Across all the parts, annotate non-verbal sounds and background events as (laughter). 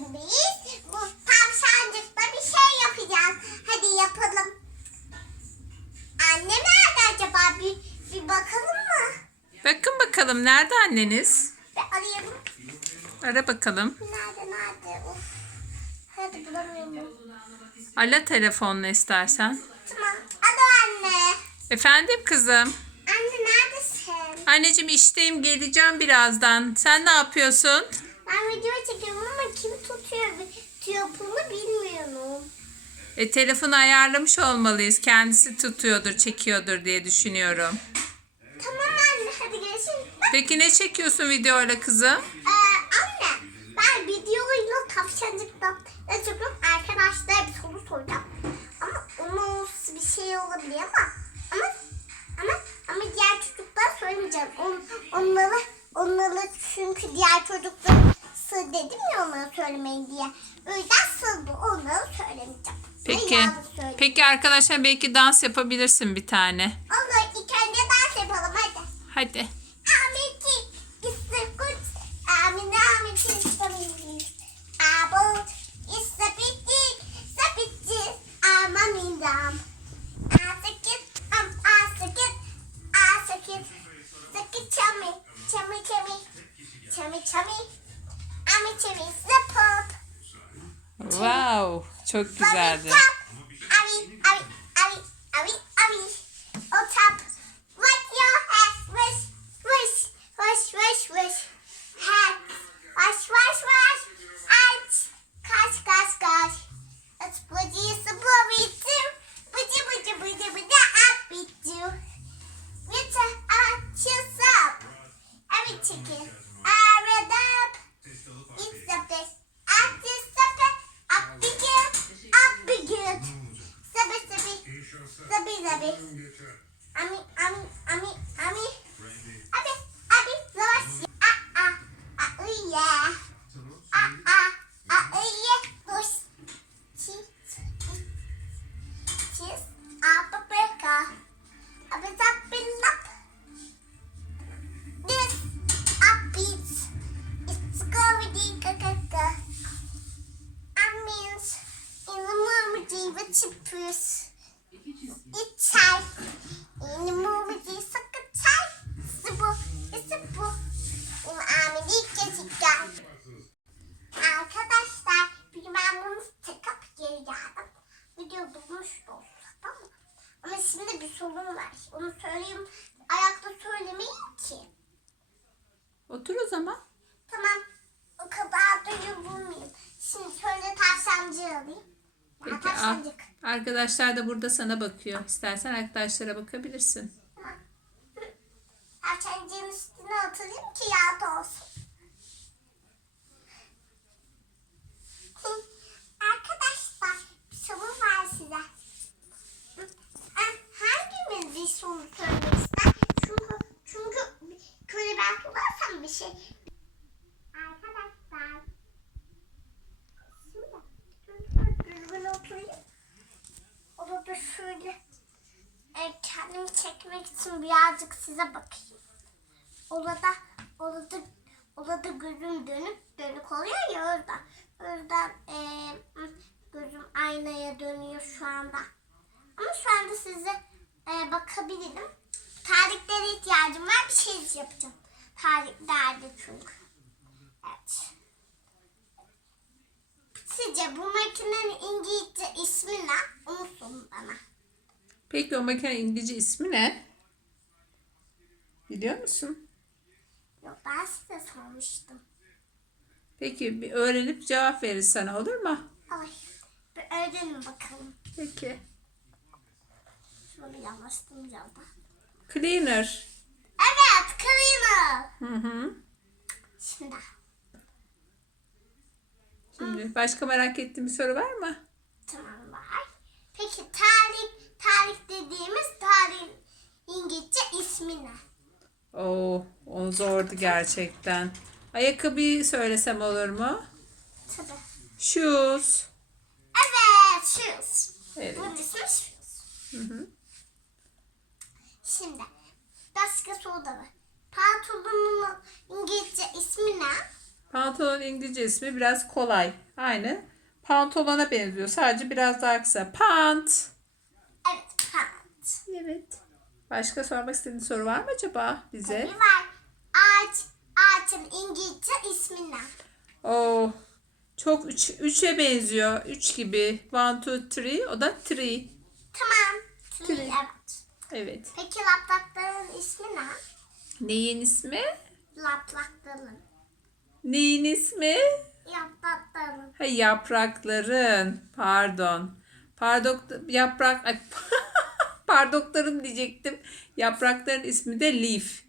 bugün biz bu tavşancıkta bir şey yapacağız. Hadi yapalım. Anne nerede acaba? Bir, bir bakalım mı? Bakın bakalım nerede anneniz? Bir arayalım. Ara bakalım. Nerede nerede? Of. Hadi bulamıyorum. Ala telefonla istersen. Tamam. Alo anne. Efendim kızım. Anne neredesin? Anneciğim işteyim geleceğim birazdan. Sen ne yapıyorsun? Ben video çekiyorum ama kim tutuyor, tutuyor bunu bilmiyorum. E, telefonu ayarlamış olmalıyız. Kendisi tutuyordur, çekiyordur diye düşünüyorum. Tamam anne hadi görüşürüz. Peki ne çekiyorsun videoyla kızım? Ee, anne ben videoyla tavşancıktan ne çekiyorum? Arkadaşlara bir soru soracağım. Ama onun bir şey olabilir ama ama ama ama diğer çocuklara söylemeyeceğim. On, onlara onlara çünkü diğer çocuklar sır dedim ya onlara söylemeyin diye. O yüzden sır bu. Onlara söylemeyeceğim. Peki. Peki arkadaşlar belki dans yapabilirsin bir tane. Olur ilk önce dans yapalım hadi. Hadi. Çok güzeldi. Abi, abi, abi, abi, abi. O top. What your hat? Wish, wish, wish, wish, wish. Hat. Wash, wash, wash. Out. Gosh, gosh, gosh. It's buddy, it's a booby too. Buddy, buddy, buddy, buddy, up with you. With a, uh, cheers up. Every chicken. It's high. In the movie, suck a tie. Simple, it's simple. In Amerika çıkan. Arkadaşlar, bir ben bunu takıp geri geldim. Video da olsa tamam mı? Ama şimdi bir sorun var. Onu söyleyeyim. Ayakta söylemeyeyim ki. Otur o zaman. Tamam. O kadar da yorulmayayım. Şimdi şöyle tavşancı alayım. Peki tavşancık. Arkadaşlar da burada sana bakıyor. İstersen arkadaşlara bakabilirsin. Tavşancığın üstüne oturayım ki rahat olsun. Hı, Arkadaşlar bir soru var size. Hı, ha- Hangimiz bir soru söylemek ister? Çünkü, çünkü şöyle ben sorarsam bir şey. Arkadaşlar. Şimdi düzgün oturayım. Orada şöyle e, çekmek için birazcık size bakayım. Orada, orada, orada gözüm dönüp dönük oluyor ya orada. O yüzden e, gözüm aynaya dönüyor şu anda. Ama şu anda size e, bakabilirim. Tarihlere ihtiyacım var. Bir şey yapacağım. Tarihlerde çünkü. Evet. Sizce bu makinenin İngilizce ismi ne? Onu sorun bana. Peki o makine İngilizce ismi ne? Biliyor musun? Yok ben size sormuştum. Peki bir öğrenip cevap verir sana olur mu? Ay bir öğrenin bakalım. Peki. Şunu bir yavaşlayacağım da. Cleaner. Evet cleaner. Hı hı. Şimdi Şimdi başka merak ettiğin bir soru var mı? tamam var. Peki tarih tarih dediğimiz tarih İngilizce ismi ne? Oo, o zordu gerçekten. Ayakkabıyı söylesem olur mu? Tabii. Shoes. Evet shoes. Evet. Bunun ismi shoes. Şimdi başka soru da var. Pantolonun İngilizce ismi ne? Pantolon İngilizce ismi biraz kolay. Aynı pantolona benziyor. Sadece biraz daha kısa. Pant. Evet. Başka sormak istediğin soru var mı acaba bize? Tabii var. Ağaç, ağaçın İngilizce ismi ne? Oh. Çok üç, üçe benziyor. Üç gibi. One, two, three. O da three. Tamam. Tree. evet. Evet. Peki laplakların ismi ne? Neyin ismi? Laplakların. Neyin ismi? Yaprakların. Ha, yaprakların. Pardon. Pardon yaprak ay, (laughs) pardokların diyecektim. Yaprakların ismi de leaf.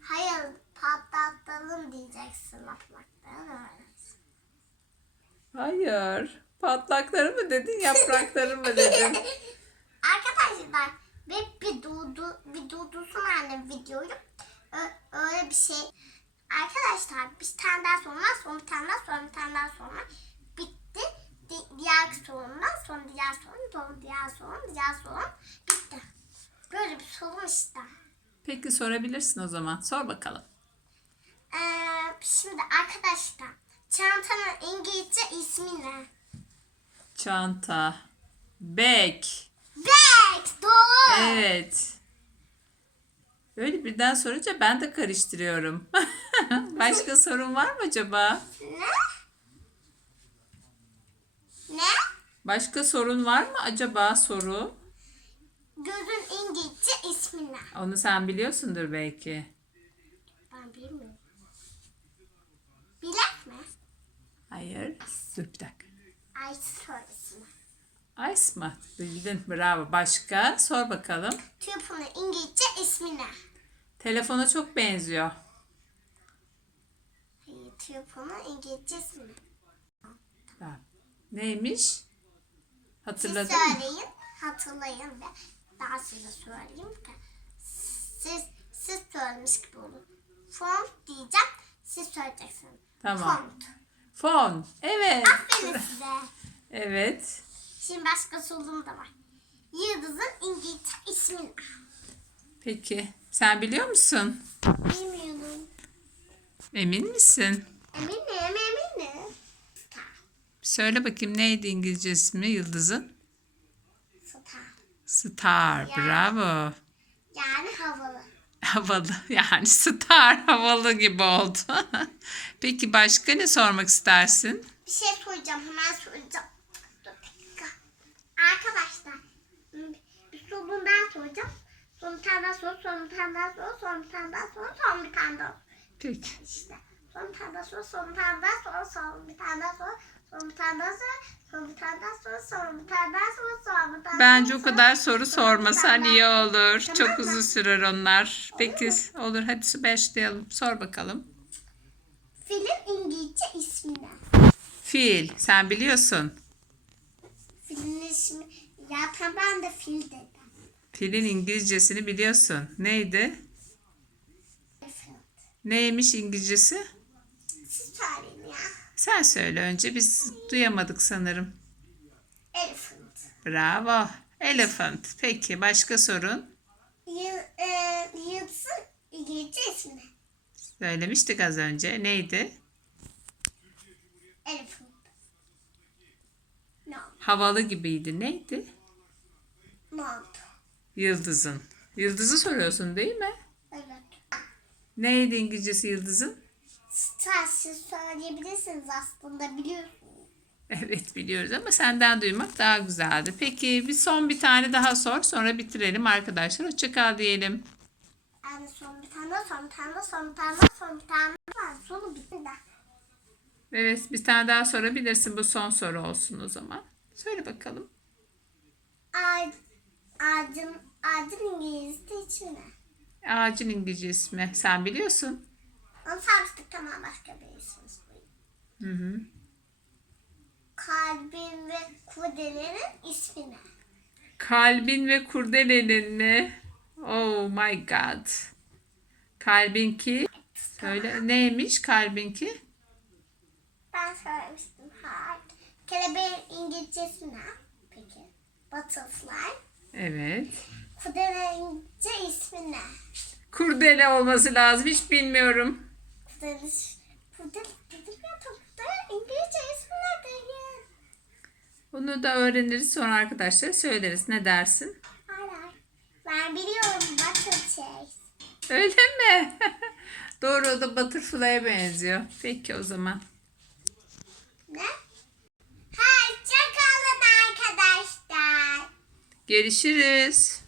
Hayır patlatalım diyeceksin laplakların öyle. Hayır. Patlakları mı dedin, yaprakları mı dedin? (laughs) Arkadaşlar ve bir dudu bir dudursun annem videoyu. Öyle bir şey. Arkadaşlar bir tane daha sonra sonra bir tane daha sonra bir tane daha sonra bitti. Di- diğer sorundan sonra diğer sorun sonra diğer sorun diğer sorun. Böyle bir sorun işte. Peki sorabilirsin o zaman. Sor bakalım. Ee, şimdi arkadaşlar çantanın İngilizce ismi ne? Çanta. Bag. Bag doğru. Evet. Böyle birden sorunca ben de karıştırıyorum. (laughs) Başka sorun var mı acaba? Ne? Ne? Başka sorun var mı acaba soru? Gözün İngilizce ismi ne? Onu sen biliyorsundur belki. Ben bilmiyorum. Bilek mi? Hayır. Dur bir dakika. Ay söylesin. Ice mı? Bildin. Bravo. Başka? Sor bakalım. Tüpünün İngilizce ismi ne? Telefona çok benziyor. Hayır, Tüpünün İngilizce ismi? Ha, Neymiş? Siz Hatırladın mı? söyleyin, hatırlayın ve daha size söyleyeyim ki siz, siz söylemiş gibi olun. Font diyeceğim, siz söyleyeceksiniz. Tamam. Font. Fon. Evet. Aferin size. Evet. Şimdi başka sorum da var. Yıldızın İngilizce ismi ne? Peki. Sen biliyor musun? Bilmiyorum. Emin misin? Eminim, eminim. Söyle bakayım neydi İngilizce ismi Yıldız'ın? Star. Star. Bravo. Yani havalı. Havalı. (laughs) Yani star havalı gibi oldu. (laughs) Peki başka ne sormak istersin? Bir şey soracağım, hemen soracağım. Dur bir dakika. Arkadaşlar, bir sorun daha soracağım. Sonra bir tane daha sor, sonra bir tane daha sor, sonra bir tane daha sor, sonra bir tane daha sor. Peki. İşte. Sonra bir tane daha sor, sonra bir tane daha sor, sonra bir tane daha sor, sonra sonra sonra Bence o kadar soru sormasan iyi olur. Çok uzun sürer onlar. Peki olur hadi başlayalım. Sor bakalım. Filin İngilizce ismi ne? Fil. Sen biliyorsun. Filin ismi, zaten ben de fil dedim. Filin İngilizcesini biliyorsun. Neydi? Elephant. Neymiş İngilizcesi? Sen söyle önce. Biz duyamadık sanırım. Elephant. Bravo. Elephant. Peki başka sorun? Yı, e, yıldızın İngilizce ismi? Söylemiştik az önce. Neydi? Elephant. No. Havalı gibiydi. Neydi? Mount. Yıldızın. Yıldızı soruyorsun değil mi? Evet. Neydi İngilizcesi yıldızın? Star siz söyleyebilirsiniz aslında biliyorsunuz. Evet biliyoruz ama senden duymak daha güzeldi. Peki bir son bir tane daha sor sonra bitirelim arkadaşlar. Hoşçakal diyelim. Yani son bir tane son bir tane son bir tane son bir tane daha. Sonu bitti de. Evet bir tane daha sorabilirsin. Bu son soru olsun o zaman. Söyle bakalım. Ağac, ağacın, ağacın İngilizce ismi ne? Ağacın İngilizce ismi. Sen biliyorsun. Onu sarmıştık tamam başka bir ismi söyleyeyim. Hı hı. Kalbin ve kudelerin ismi ne? Kalbin ve kurdelenin mi? Oh my god. Kalbinki. Söyle neymiş kalbinki? Ben söylemiştim. Heart. Kelebeğin İngilizcesi ne? Peki. Butterfly. Evet. Kudelerin İngilizce ismi ne? Kurdele olması lazım. Hiç bilmiyorum. Kudelerin, Burada dedim ya topta İngilizce ismi nedir? Bunu da öğreniriz sonra arkadaşlara söyleriz. Ne dersin? Hayır. Ben biliyorum Butterchase. Öyle mi? (laughs) Doğru o da butterfly'a benziyor. Peki o zaman. Ne? Hoşçakalın arkadaşlar. Görüşürüz.